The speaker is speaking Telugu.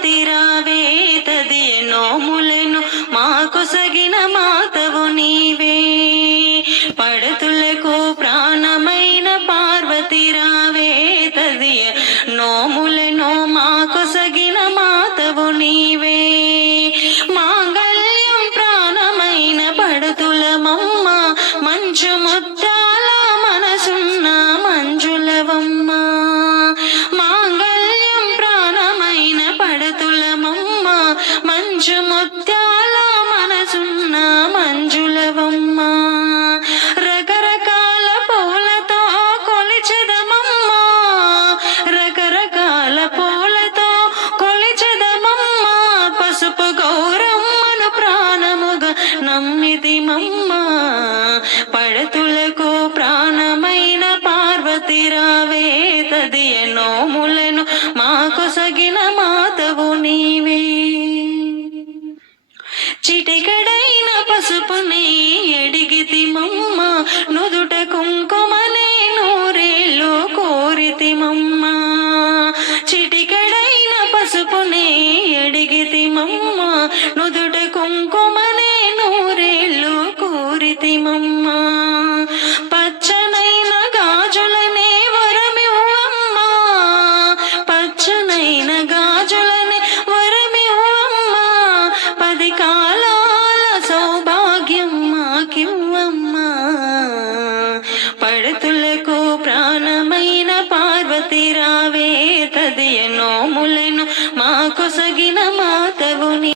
పార్వతి రావే తదియ నోములను మాకొసగిన మాతవు నీవే పడతులకు ప్రాణమైన పార్వతి రావే తదియ నోములను మాకొసగిన మాతవు నీవే మాంగళ్యం ప్రాణమైన పడతులమమ్మ మంచు ముత్యాల మనసున్న మంజులవమ్మ మాంగళ్యం ప్రాణమైన పడతులమమ్మ మంచు ముత్యాల మనసున్న మంజులవమ్మ రకరకాల పూలతో కొలిచెదమమ్మ రకరకాల పూలతో కొలిచెదమమ్మ పసుపు గౌరమ్మను ప్రాణముగా నమ్మితిమమ్మ పడతులకు ప్రాణమైన పార్వతి రావే తదియ నోములను మాకొసగిన మాతవు నీవే చిటికడైన పసుపుని ఎడిగితిమమ్మ నుదుట కుంకుమనే నూరేళ్ళు కోరితిమమ్మ చిటికడైన పసుపుని ఎడిగితిమమ్మ నుదుట కుంకుమనే నూరేళ్ళు కోరితిమమ్మ పచ్చనైన గాజులనే వరమివ్వమ్మ పచ్చనైన గాజులనే వరమివ్వమ్మ 10 కాలాల సౌభాగ్య